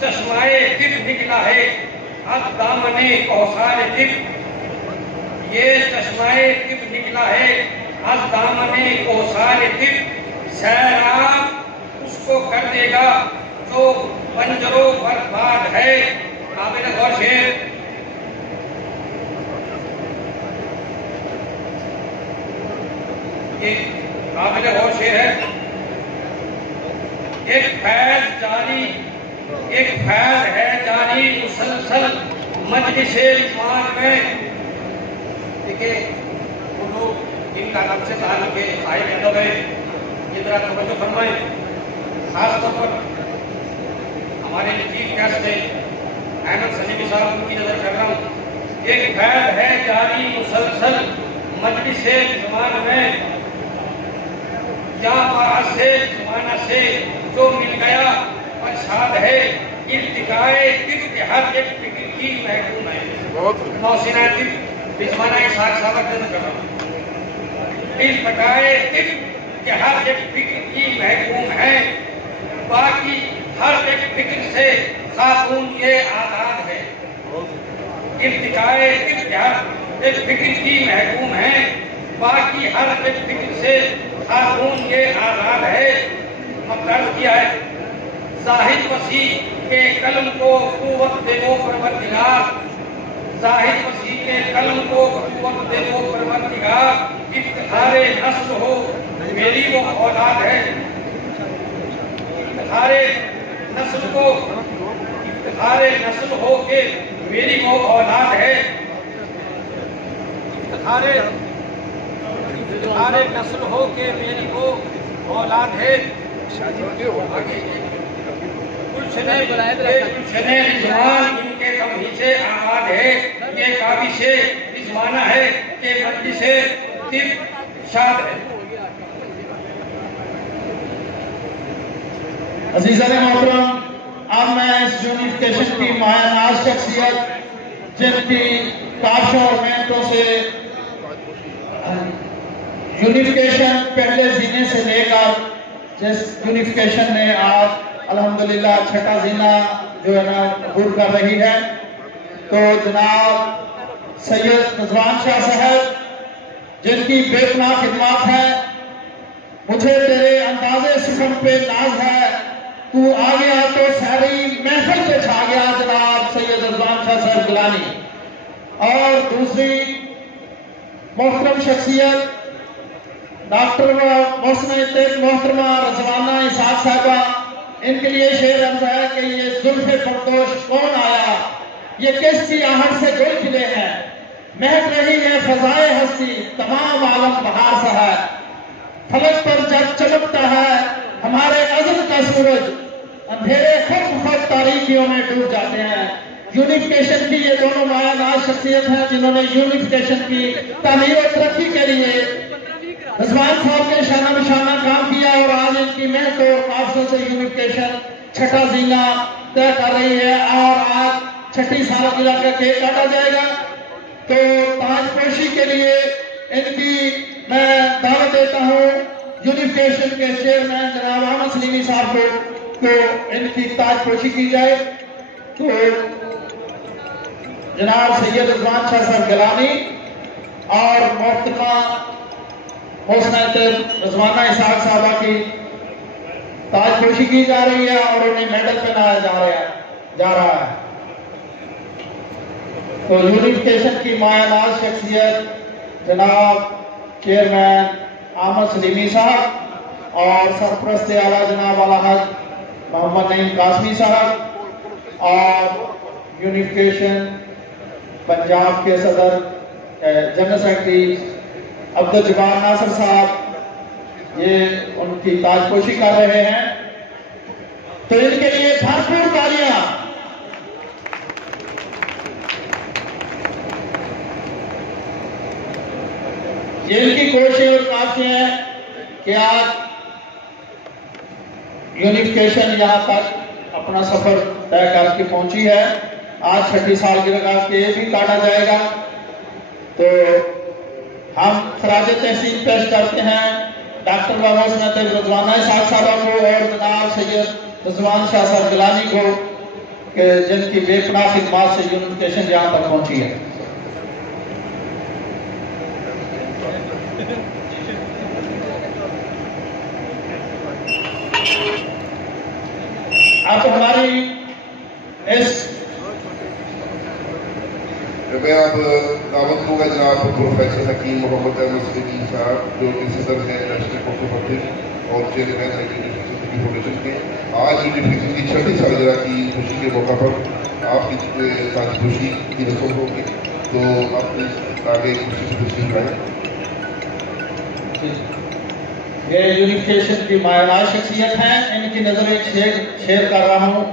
चश्माए दिल निकला है अब दामने कौसार दिल। ये चश्माए दिल निकला है अब दामने कौसार दिल। सैराब उसको कर देगा जो बंजरों बर्बाद है। काबिल गौर शेर। ये काबिल गौर शेर है। एक फैज है जारी मुसलसल मजलिसे इस्मान में। देखिए वो लोग इनका नाम से ताल्लुक है, साहिब अदब है, ये जरा तवज्जो फरमाए। खासतौर पर हमारे चीफ गेस्ट है अहमद सलीमी साहब, उनकी नजर कर रहा हूँ। एक फैज है जारी मुसलसल मजलिसे इस्मान में, या से जमाना से जो मिल गया शाद है। इल्तिकाए दिल के हर एक फिक्र की महकूम है। मौसिना दिल बिजमाना इसाक साहब कर रहा हूँ। इल्तिकाए दिल के हर एक फिक्र की महकूम है, बाकी हर एक फिक्र से खातून ये आजाद है। इल्तिकाए दिल के हर एक फिक्र की महकूम है, बाकी हर एक फिक्र से खातून ये आजाद है। मतलब किया है जाहिद मसीह के कलम को कुव्वत देवो परवरदिगार। जाहिद मसीह के कलम को कुव्वत देवो परवरदिगार। इफ्तिखारे नस्ल हो मेरी वो औलाद है। इफ्तिखारे नस्ल को इफ्तिखारे नस्ल हो के मेरी वो औलाद है। इफ्तिखारे नस्ल हो के मेरी वो औलाद है। इनके कभी से आबाद है। ये काबिशे रिजवाना है कि मजलिसे दिल शाद है। अजीज़ान मोहतरम, अब मैं इस यूनिफिकेशन की मायानाज शख्सियत जिनकी काशों और मेहनतों से यूनिफिकेशन पहले जीने से लेकर जिस यूनिफिकेशन ने आज अल्हम्दुलिल्लाह छठा जीना जो है ना पूर्ण कर रही है, तो जनाब सैयद रिजवान शाह साहब जिनकी बेपनाह खिदमत है। मुझे तेरे अंदाजे सिफर पे नाज है, तू आ गया तो सारी महफिल पे छा गया जनाब सैयद रिजवान शाह साहब गिलानी। और दूसरी मोहतरम शख्सियत डॉक्टर मोहतरमा रजवाना इसाक साहबा, इनके लिए शेर अर्ज है कि ये जुल्फे परदोश कौन आया, ये किसकी आहट से गुल खिले हैं। महक रही है फजाए हस्ती तमाम आलम बहार सा है। फलक पर जब चमकता है हमारे अज़म का सूरज, अंधेरे खुद तारीखियों में डूब जाते हैं। यूनिफिकेशन की ये दोनों मायानाज शख्सियत हैं जिन्होंने यूनिफिकेशन की तामीर और तरक्की के लिए रिजवान साहब ने शाना बिशाना काम किया और आज इनकी मेहनत और काफिलों से यूनिफिकेशन छठा जीना तय कर रही है। और आज छठी सालगिरह का केक काटा जाएगा। तो ताजपोशी के लिए इनकी मैं दावत देता हूँ यूनिफिकेशन के चेयरमैन जनाब अहमद सलीमी साहब को, तो इनकी ताजपोशी की जाए। तो जनाब सैयद रिजवान शाह साहब गिलानी और मोहतरमा रजवाना इसाक साहबा की ताजपोशी की जा रही है और उन्हें मेडल पहनाया जा रहा है। तो यूनिफिकेशन की मायानाज शख्सियत जनाब चेयरमैन अहमद सलीमी साहब और सरपरस्त आला जनाब आला हज मोहम्मद नईम कासमी साहब और यूनिफिकेशन पंजाब के सदर जनरल सेक्रेटरी अब्दुल जब्बार नासिर साहब, ये उनकी ताजपोशी कर रहे हैं। तो इनके लिए भरपूर तालियां। ये इनकी कोशिशें और काफी हैं कि आज यूनिफिकेशन यहाँ तक अपना सफर तय करके पहुंची है। आज छठी सालगिरह का केक भी काटा जाएगा। तो हम खराज तहसीन पेश करते हैं डॉक्टर रजवाना इसाक साहब को और जनाब सैयद रिजवान शाह साहब गिलानी को कि जिनकी बेपनाह खिदमात से यूनिफिकेशन यहाँ तक पहुंची है। आप हमारी इस मैं अब दावत दूंगा जनाब प्रोफेसर हकीम मोहम्मद अहमद सिद्दीकी साहब, जो कि सदर है नेशनल कॉन्फ्रेंस और चेयरमैन है यूनिफिकेशन फाउंडेशन के। आज यूनिफिकेशन की 6वीं सालगिरह की खुशी के मौका पर आपकी साथ खुशी की रस्म होगी, तो आप आगे खुशी से खुशी बनाएं। ये यूनिफिकेशन की मायनाज शख्सियत है, इनकी नजरें शेयर कर रहा हूँ।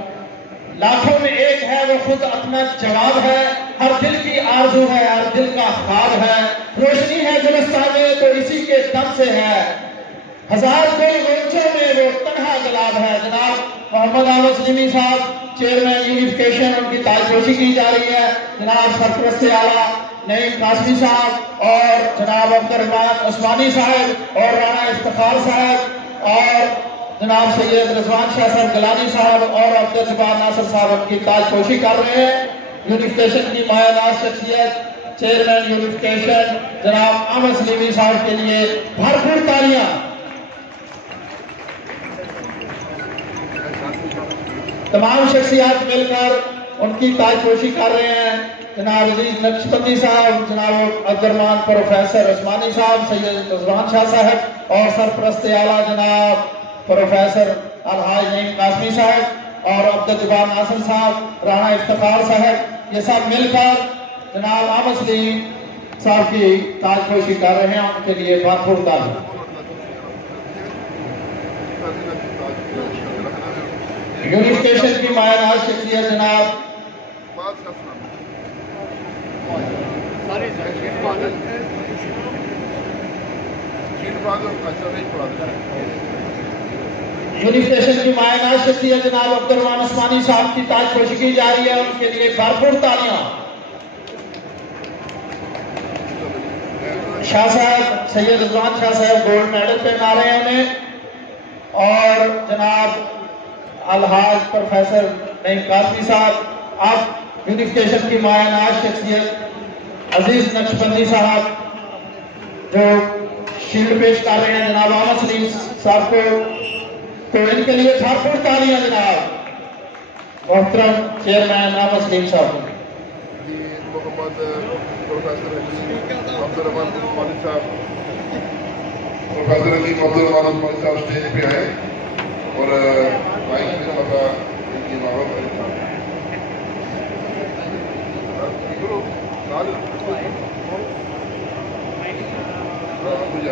लाखों में एक है, वो खुद अपना जवाब है, हर दिल की आरज़ू है, हर दिल का ख्वाब है, रोशनी है गुलिस्तान में तो इसी के दम से है, हजार गुल गोंचों में वो तन्हा गुलाब है। जनाब मोहम्मद अहमद सिद्दीकी साहब चेयरमैन यूनिफिकेशन, उनकी ताजपोशी की जा रही है। जनाब सरपरस्त आला नईम कासमी साहब और जनाब अब्दुर्रहमान उस्मानी साहब और राणा इफ्तिखार साहब और जनाब सैयद रिजवान शाह साहब गिलानी साहब और अब्दुल जब्बार नासिर साहब उनकी ताजपोशी कर रहे हैं। यूनिफिकेशन की मायानाज शख्सियत चेयरमैन यूनिफिकेशन जनाब अहमद सिद्दीकी साहब के लिए भरपूर तालियां। तमाम शख्सियात मिलकर उनकी ताजपोशी कर रहे हैं। जनाब अजीज नक्शबंदी साहब, जनाब अब्दुर्रहमान प्रोफेसर उस्मानी साहब, सैयद रिजवान शाह साहब और सरपरस्त आला जनाब प्रोफेसर अलहाज नईम कासमी साहब और अब्दुल जब्बार नासिर साहब, राणा इफ्तिखार साहब, ये सब मिलकर जनाब अहमद सिद्दीकी साहब की ताजपोशी कर रहे हैं। उनके लिए भरपूर तालियां। यूनिफिकेशन की मायनाज शख्सियत जनाब यूनिफिकेशन की मायनाज शख्सियत जनाब अब्दुर्रहमान उस्मानी साहब की ताजपोशी की जा रही है। उनके लिए भरपूर तालियां। शाह साहब सैयद रिजवान शाह साहब गोल्ड मेडल पहना रहे हैं उन्हें और जनाब अलहाज प्रोफेसर नईम कासमी साहब। अब यूनिफिकेशन की मायनाज शख्सियत अजीज नक्शबंदी साहब जो शील्ड पेश कर रहे हैं जनाब अहमद सिद्दीकी साहब को, तो इनके लिए भरपूर तालियां जनाब मोहतरम चेयरमैन अहमद सिद्दीकी साहब को। मोहम्मद प्रोफेसर अब्दुर्रहमान उस्मानी साहब, प्रोफेसर अब्दुर्रहमान उस्मानी साहब स्टेज पे आए और माइक में लगा इनकी माहौल मुझे